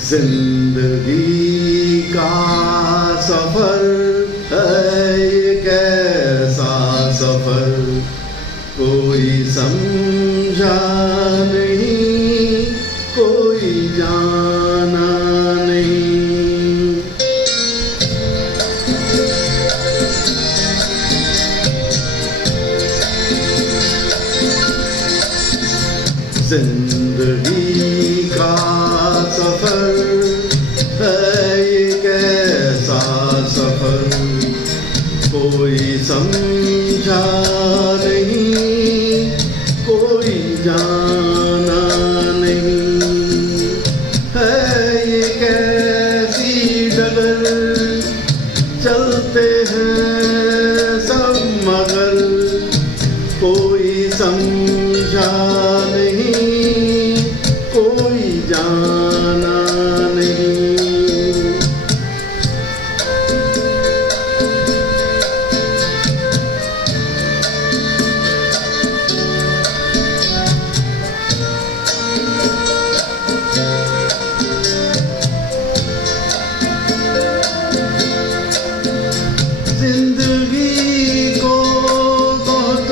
जिंदगी का सफर है ये कैसा सफर, कोई समझा नहीं, कोई जाना नहीं। जिंदगी का सफर है ये कैसा सफर, कोई समझा नहीं, कोई जाना नहीं। है ये कैसी डगर, चलते हैं सब मगर, कोई समझा नहीं, कोई जाना नहीं। जिंदगी को बहुत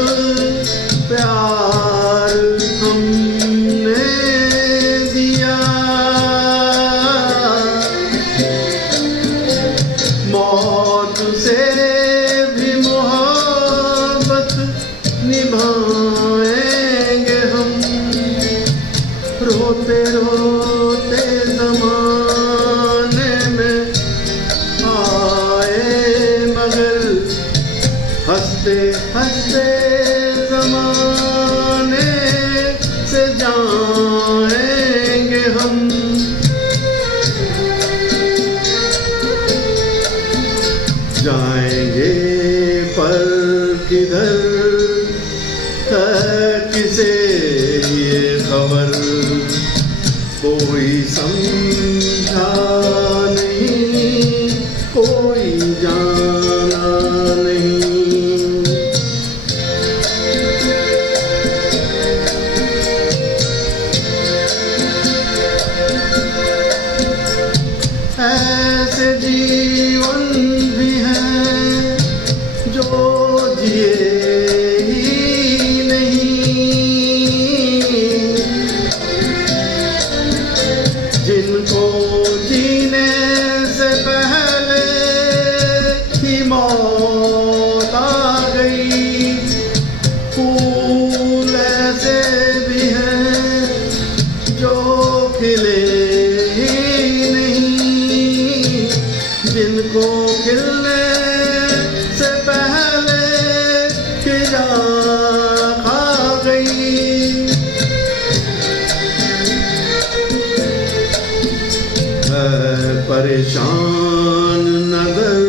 प्यार हमने दिया, मौत से भी मोहब्बत निभाएंगे हम। रोते रोते ज़माने में आए मगर, हंसते हंसते ज़माने से जाएंगे हम। जाएंगे पर किधर है किसे ये खबर, कोई समझा नहीं, कोई जाना नहीं। ऐसे जीवन भी हैं जो जिए ही नहीं, जिनको जीने से पहले ही मौत आ गई। फूल ऐसे भी हैं जो खिले ही नहीं, जिनको खिलने से पहले खिला खा गई। परेशान नगर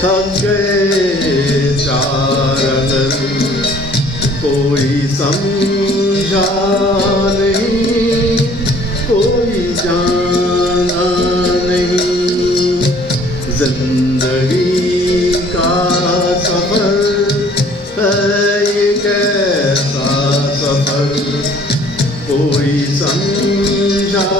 थक गए चार, कोई समझा नहीं, कोई जाना नहीं। जिंदगी का सफर है ये कैसा सफर, कोई समझा